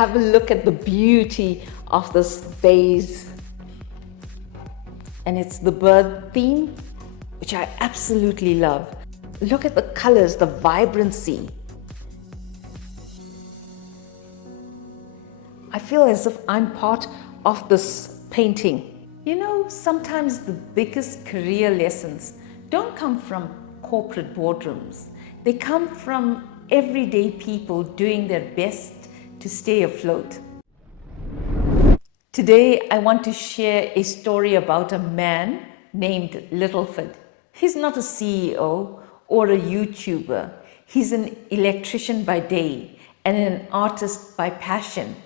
have a look at the beauty of this vase. And it's the bird theme, which I absolutely love. Look at the colors, the vibrancy. I feel as if I'm part of this painting. You know, sometimes the biggest career lessons don't come from corporate boardrooms. They come from everyday people doing their best to stay afloat. Today, I want to share a story about a man named Littleford. He's not a CEO or a YouTuber. He's an electrician by day and an artist by passion.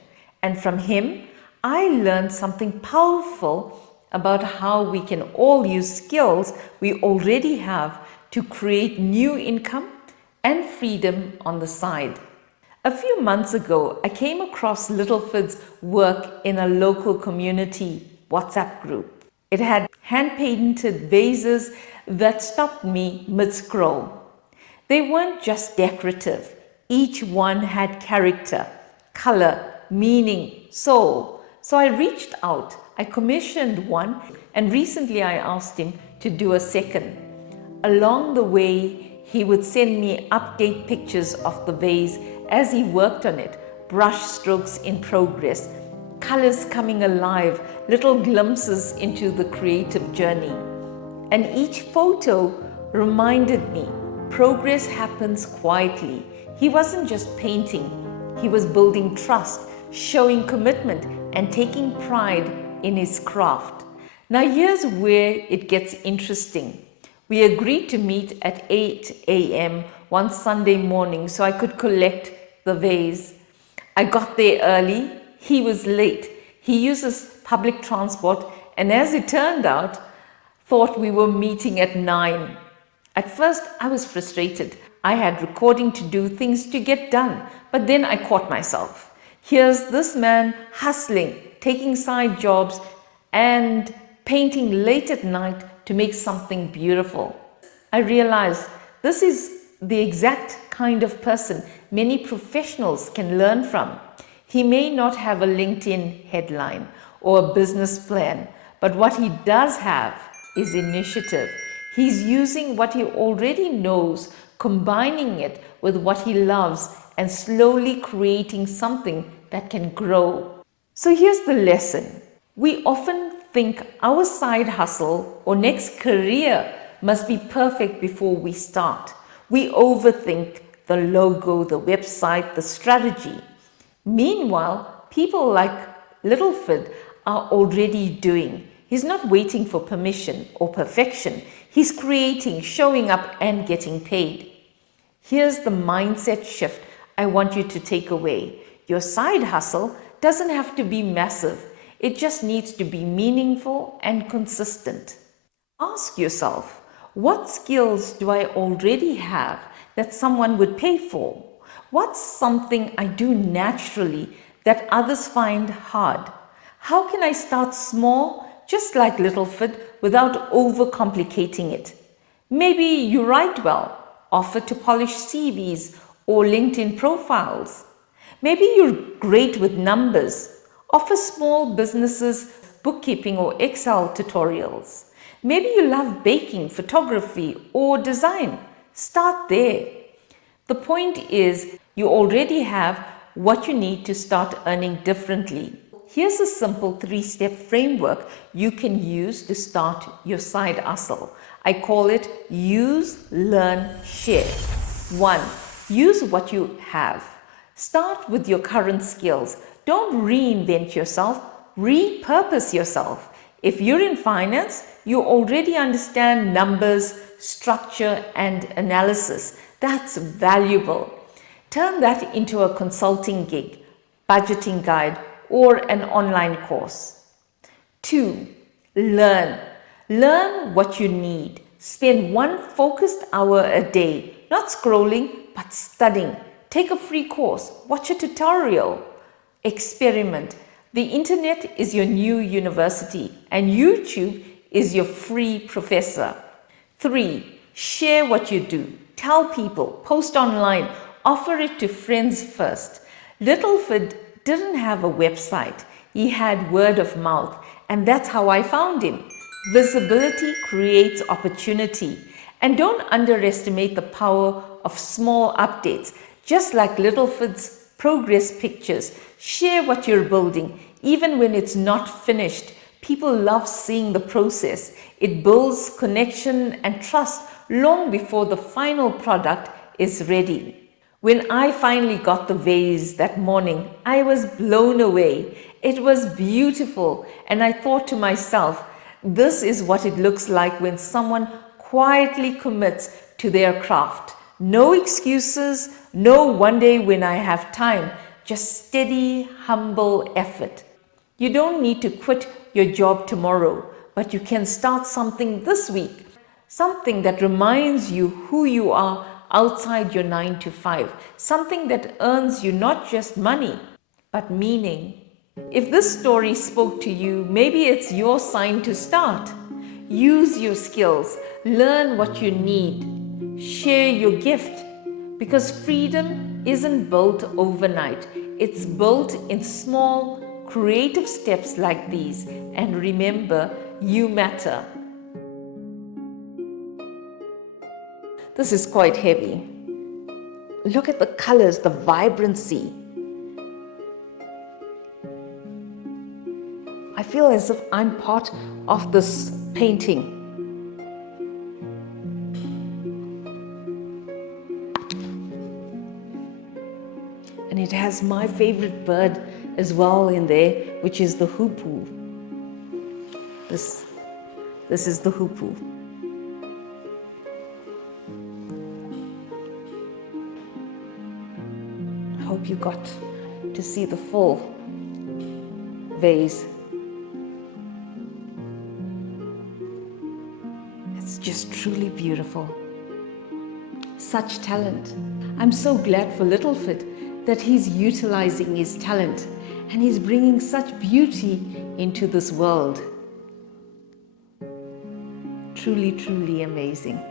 And from him, I learned something powerful about how we can all use skills we already have to create new income and freedom on the side. A few months ago, I came across Littleford's work in a local community WhatsApp group. It had hand-painted vases that stopped me mid-scroll. They weren't just decorative. Each one had character, color, meaning, soul. So I reached out. I commissioned one, and recently I asked him to do a second. Along the way, he would send me update pictures of the vase as he worked on it, brush strokes in progress, colors coming alive, little glimpses into the creative journey. And each photo reminded me, progress happens quietly. He wasn't just painting, he was building trust, showing commitment, and taking pride in his craft. Now here's where it gets interesting. We agreed to meet at 8 a.m. one Sunday morning so I could collect the vase. I got there early. He was late. He uses public transport, and as it turned out, thought we were meeting at 9. At first, I was frustrated. I had recording to do, things to get done, but then I caught myself. Here's this man hustling, taking side jobs, and painting late at night to make something beautiful. I realized this is the exact kind of person many professionals can learn from. He may not have a LinkedIn headline or a business plan, but what he does have is initiative. He's using what he already knows, combining it with what he loves, and slowly creating something that can grow. So here's the lesson. We often think our side hustle or next career must be perfect before we start. We overthink the logo, the website, the strategy. Meanwhile, people like Littleford are already doing. He's not waiting for permission or perfection. He's creating, showing up, and getting paid. Here's the mindset shift I want you to take away. Your side hustle doesn't have to be massive. It just needs to be meaningful and consistent. Ask yourself, what skills do I already have that someone would pay for? What's something I do naturally that others find hard? How can I start small, just like Littleford, without overcomplicating it? Maybe you write well, offer to polish CVs or LinkedIn profiles. Maybe you're great with numbers. Offer small businesses bookkeeping or Excel tutorials. Maybe you love baking, photography, or design. Start there. The point is, you already have what you need to start earning differently. Here's a simple 3-step framework you can use to start your side hustle. I call it use, learn, share. 1. Use what you have. Start with your current skills. Don't reinvent yourself, repurpose yourself. If you're in finance, you already understand numbers, structure, and analysis. That's valuable. Turn that into a consulting gig, budgeting guide, or an online course. 2. Learn. Learn what you need. Spend 1 focused hour a day, not scrolling, but studying. Take a free course, watch a tutorial, experiment. The internet is your new university, and YouTube is your free professor. 3. Share what you do. Tell people, post online, offer it to friends first. Littleford didn't have a website. He had word of mouth, and that's how I found him. Visibility creates opportunity. And don't underestimate the power of small updates. Just like Littleford's progress pictures, share what you're building, even when it's not finished. People love seeing the process. It builds connection and trust long before the final product is ready. When I finally got the vase that morning, I was blown away. It was beautiful, and I thought to myself, this is what it looks like when someone quietly commits to their craft. No excuses, no one day when I have time, just steady, humble effort. You don't need to quit your job tomorrow, but you can start something this week. Something that reminds you who you are outside your 9 to 5. Something that earns you not just money, but meaning. If this story spoke to you, maybe it's your sign to start. Use your skills, learn what you need, share your gift, because freedom isn't built overnight. It's built in small, creative steps like these. And remember, you matter. This is quite heavy. Look at the colors, the vibrancy. I feel as if I'm part of this painting. And it has my favorite bird as well in there, which is the hoopoe. This is the hoopoe. I hope you got to see the full vase. It's just truly beautiful. Such talent. I'm so glad for Littleford that he's utilizing his talent and he's bringing such beauty into this world. Truly, truly amazing.